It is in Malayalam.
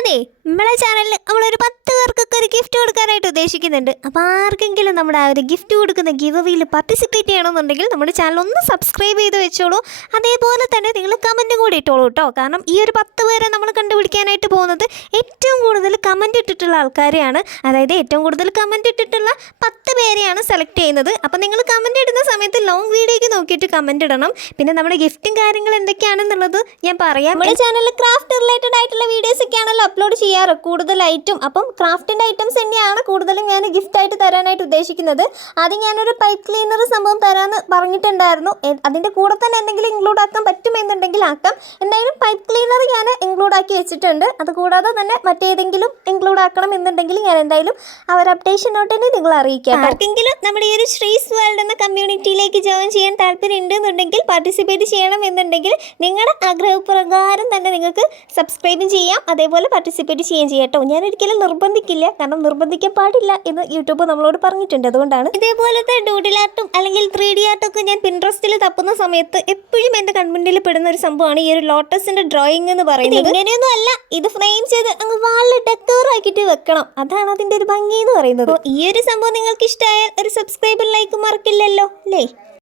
അതെ നമ്മളെ ചാനലിൽ നമ്മളൊരു 10 പേർക്കൊക്കെ ഒരു ഗിഫ്റ്റ് കൊടുക്കാനായിട്ട് ഉദ്ദേശിക്കുന്നുണ്ട്. അപ്പോൾ ആർക്കെങ്കിലും നമ്മുടെ ആ ഒരു ഗിഫ്റ്റ് കൊടുക്കുന്ന ഗിവവേയിൽ പാർട്ടിസിപ്പേറ്റ് ചെയ്യണമെന്നുണ്ടെങ്കിൽ നമ്മുടെ ചാനൽ ഒന്ന് സബ്സ്ക്രൈബ് ചെയ്ത് വെച്ചോളൂ. അതേപോലെ തന്നെ നിങ്ങൾ കമൻറ്റും കൂടി ഇട്ടോളൂ കേട്ടോ. കാരണം ഈ ഒരു 10 പേരെ നമ്മൾ കണ്ടുപിടിക്കാനായിട്ട് പോകുന്നത് ഏറ്റവും കൂടുതൽ കമൻറ്റ് ഇട്ടിട്ടുള്ള ആൾക്കാരെയാണ്. അതായത് ഏറ്റവും കൂടുതൽ കമൻറ്റ് ഇട്ടിട്ടുള്ള 10 പേരെയാണ് സെലക്ട് ചെയ്യുന്നത്. അപ്പോൾ നിങ്ങൾ കമൻറ്റ് ഇടുന്ന സമയത്ത് ലോങ് വീഡിയോയ്ക്ക് നോക്കിയിട്ട് കമൻറ്റ് ഇടണം. പിന്നെ നമ്മുടെ ഗിഫ്റ്റും കാര്യങ്ങൾ എന്തൊക്കെയാണെന്നുള്ളത് ഞാൻ പറയാം. നമ്മുടെ ചാനലിൽ ക്രാഫ്റ്റ് റിലേറ്റഡ് ആയിട്ടുള്ള വീഡിയോസ് ഒക്കെയാണല്ലോ അപ്ലോഡ് ചെയ്യാറ് കൂടുതലായിട്ടും. അപ്പം ക്രാഫ്റ്റിൻ്റെ ഐറ്റംസ് തന്നെയാണ് കൂടുതലും ഞാൻ ഗിഫ്റ്റായിട്ട് തരാനായിട്ട് ഉദ്ദേശിക്കുന്നത്. ആദ്യം ഞാനൊരു പൈപ്പ് ക്ലീനർ സംഭവം തരാമെന്ന് പറഞ്ഞിട്ടുണ്ടായിരുന്നു. അതിൻ്റെ കൂടെ തന്നെ എന്തെങ്കിലും ഇൻക്ലൂഡ് ആക്കാൻ പറ്റുമെന്നുണ്ടെങ്കിൽ ആക്കാം. എന്തായാലും പൈപ്പ് ക്ലീനർ ഞാൻ ഇൻക്ലൂഡ് ആക്കി വെച്ചിട്ടുണ്ട്. അതുകൂടാതെ തന്നെ മറ്റേതെങ്കിലും ഇൻക്ലൂഡ് ആക്കണം എന്നുണ്ടെങ്കിൽ ഞാൻ എന്തായാലും ആ ഒരു അപ്ഡേഷൻ നോട്ട് തന്നെ നിങ്ങൾ അറിയിക്കാം. ആർക്കെങ്കിലും നമ്മുടെ ഈ ഒരു ശ്രീസ് വേൾഡ് എന്ന കമ്മ്യൂണിറ്റിയിലേക്ക് ജോയിൻ ചെയ്യാൻ താല്പര്യം ഉണ്ടെന്നുണ്ടെങ്കിൽ പാർട്ടിസിപ്പേറ്റ് ചെയ്യണം എന്നുണ്ടെങ്കിൽ നിങ്ങളുടെ ആഗ്രഹപ്രകാരം തന്നെ നിങ്ങൾക്ക് സബ്സ്ക്രൈബും ചെയ്യാം, അതേപോലെ പാർട്ടിസിപ്പേറ്റ് ചെയ്യുകയും ചെയ്യാം കേട്ടോ. ഞാൻ ഒരിക്കലും നിർബന്ധിക്കില്ല, കാരണം നിർബന്ധിക്കാൻ പാടില്ല എന്ന് യൂട്യൂബ് നമ്മളോട് പറഞ്ഞിട്ടുണ്ട്. അതുകൊണ്ടാണ് ഇതേപോലത്തെ ഡൂഡിൽ ആർട്ടും അല്ലെങ്കിൽ 3D ആർട്ടൊക്കെ ഞാൻ പിൻട്രസ്റ്റിൽ തപ്പുന്ന സമയത്ത് എപ്പോഴും എൻ്റെ കൺമുന്നിൽ പെടുന്ന ഒരു സംഭവമാണ് ഈ ഒരു ലോട്ടസിൻ്റെ ഡ്രോയിങ് എന്ന് പറയുന്നത്. ഇങ്ങനെയൊന്നും അല്ല, ഇത് ഫ്രെയിം ചെയ്ത് അങ്ങ് വാളിൽ ഡെക്കോർ ആക്കിയിട്ട് വെക്കണം. അതാണ് അതിൻ്റെ ഒരു ഭംഗി എന്ന് പറയുന്നത്. ഈ ഒരു സംഭവം നിങ്ങൾക്ക് ഇഷ്ടമായാൽ ഒരു സബ്സ്ക്രൈബ് ലൈക്ക് മറക്കില്ലല്ലോ അല്ലേ.